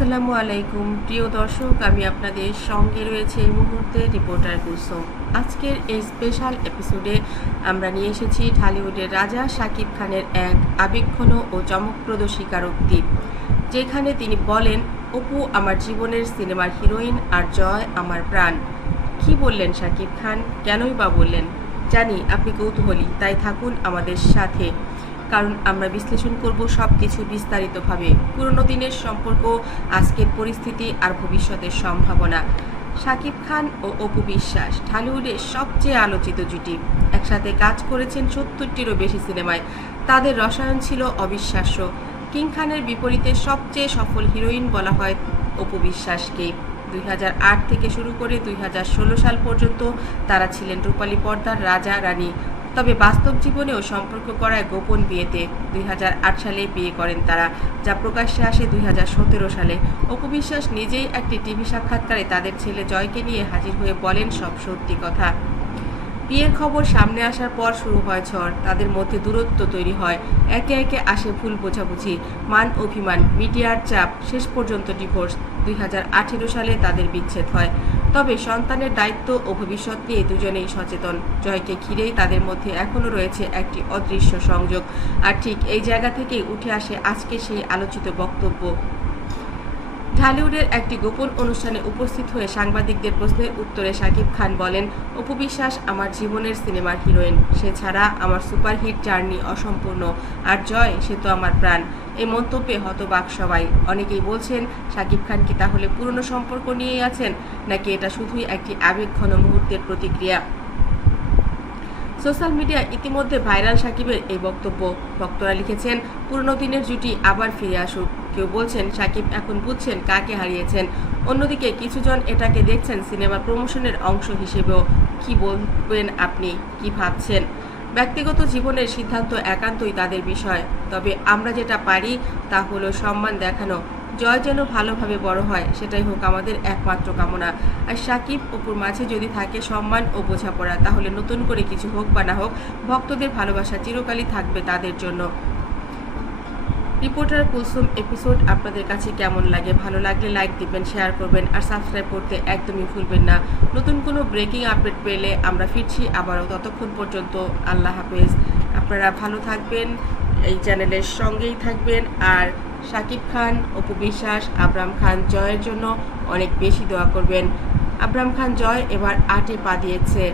আসসালামু আলাইকুম। প্রিয় দর্শক, আমি আপনাদের সঙ্গে রয়েছে এই মুহূর্তে রিপোর্টার কুসুম আজকের এই স্পেশাল এপিসোডে আমরা নিয়ে এসেছি ঢালিউডের রাজা শাকিব খানের এক আবেক্ষণ ও চমকপ্রদ স্বীকারোক্তি, যেখানে তিনি বলেন, অপু আমার জীবনের সিনেমার হিরোইন আর জয় আমার প্রাণ। কি বললেন শাকিব খান? কেনই বা বললেন? জানি, আপনি কৌতূহলী, তাই থাকুন আমাদের সাথে। কারণ আমরা বিশ্লেষণ করব সব কিছু বিস্তারিতভাবে। পুরনো দিনের সম্পর্ক, আজকের পরিস্থিতি আর ভবিষ্যতের সম্ভাবনা। শাকিব খান ও অপু বিশ্বাস, ঢালিউডের সবচেয়ে আলোচিত জুটি। একসাথে কাজ করেছেন সত্তরটিরও বেশি সিনেমায়। তাদের রসায়ন ছিল অবিশ্বাস্য। কিং খানের বিপরীতে সবচেয়ে সফল হিরোইন বলা হয় অপু বিশ্বাসকে। দুই হাজার আট থেকে শুরু করে দুই হাজার ষোলো সাল পর্যন্ত তারা ছিলেন রূপালী পর্দার রাজা, রানী। তবে বাস্তব জীবনেও সম্পর্ক করায় গোপন বিয়েতে দুই সালে বিয়ে করেন তারা, যা প্রকাশ্যে আসে দুই হাজার সতেরো সালে। অপবিশ্বাস নিজেই একটি টিভি সাক্ষাৎকারে তাদের ছেলে জয়কে নিয়ে হাজির হয়ে বলেন সব সত্যি কথা। বিয়ের খবর সামনে আসার পর শুরু হয় ঝড়। তাদের মধ্যে দূরত্ব তৈরি হয়। একে একে আসে ভুল বোঝাবুঝি, মান অভিমান, মিডিয়ার চাপ, শেষ পর্যন্ত ডিভোর্স। দুই হাজার আঠেরো সালে তাদের বিচ্ছেদ হয়। তবে সন্তানের দায়িত্ব ও ভবিষ্যৎ নিয়ে দুজনেই সচেতন। জয়কে ঘিরেই তাদের মধ্যে এখনও রয়েছে একটি অদৃশ্য সংযোগ। আর ঠিক এই জায়গা থেকেই উঠে আসে আজকে সেই আলোচিত বক্তব্য। ঢালিউডের একটি গোপন অনুষ্ঠানে উপস্থিত হয়ে সাংবাদিকদের প্রশ্নের উত্তরে শাকিব খান বলেন অপবিশ্বাস আমার জীবনের সিনেমার হিরোইন। সে ছাড়া আমার সুপারহিট জার্নি অসম্পূর্ণ। আর জয়, সে তো আমার প্রাণ। এই মন্তব্যে হতবাক সবাই। অনেকেই বলছেন শাকিব খান কি তাহলে পুরনো সম্পর্ক নিয়েই আছেন, নাকি এটা শুধুই একটি আবেগঘন মুহূর্তের প্রতিক্রিয়া? সোশ্যাল মিডিয়ায় ইতিমধ্যে ভাইরাল সাকিবের এই বক্তব্য। ভক্তরা লিখেছেন, পুরনো দিনের জুটি আবার ফিরে আসুক। কেউ বলছেন, সাকিব এখন বুঝছেন কাকে হারিয়েছেন। অন্যদিকে কিছুজন এটাকে দেখছেন সিনেমার প্রমোশনের অংশ হিসেবেও। কি বলবেন আপনি? কি ভাবছেন? ব্যক্তিগত জীবনের সিদ্ধান্ত একান্তই তাদের বিষয়। তবে আমরা যেটা পারি তা হলো সম্মান দেখানো। জয় যেন ভালোভাবে বড় হয়, সেটাই হোক আমাদের একমাত্র কামনা। আর সাকিব অপুর মাঝে যদি থাকে সম্মান ও বোঝাপড়া, তাহলে নতুন করে কিছু হোক বা না হোক, ভক্তদের ভালোবাসা চিরকালই থাকবে তাদের জন্য। রিপোর্টার কুলসুম এপিসোড আপনাদের কাছে কেমন লাগে? ভালো লাগলে লাইক দিবেন শেয়ার করবেন আর সাবস্ক্রাইব করতে একদমই ভুলবেন না। নতুন কোনো ব্রেকিং আপডেট পেলে আমরা ফিরছি আবারও ততক্ষণ পর্যন্ত। আল্লাহ হাফেজ। আপনারা ভালো থাকবেন, এই চ্যানেলের সঙ্গেই থাকবেন। আর শাকিব খান, অপু বিশ্বাস, আবরাম খান জয়ের জন্য অনেক বেশি দোয়া করবেন। আবরাম খান জয় এবার আটে পা দিয়েছে।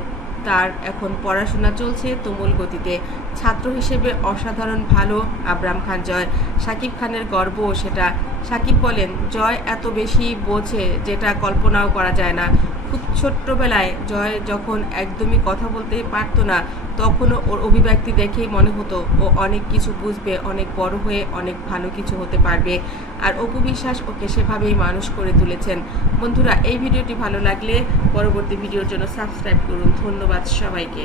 তার এখন পড়াশোনা চলছে তুমুল গতিতে। ছাত্র হিসেবে অসাধারণ ভালো, আবরাম খান জয়। সাকিব খানের গর্ব সেটা। সাকিব বলেন, জয় এত বেশি বোঝে যেটা কল্পনাও করা যায় না। খুব ছোট্টবেলায় জয় যখন একদমই কথা বলতে পারতো না, তখনও ওর অভিব্যক্তি দেখেই মনে হতো, ও অনেক কিছু বুঝবে, অনেক বড় হয়ে অনেক ভালো কিছু হতে পারবে। আর অপু বিশ্বাস ওকে সেভাবেই মানুষ করে তুলেছেন। বন্ধুরা, এই ভিডিওটি ভালো লাগলে পরবর্তী ভিডিওর জন্য সাবস্ক্রাইব করুন। ধন্যবাদ সবাইকে।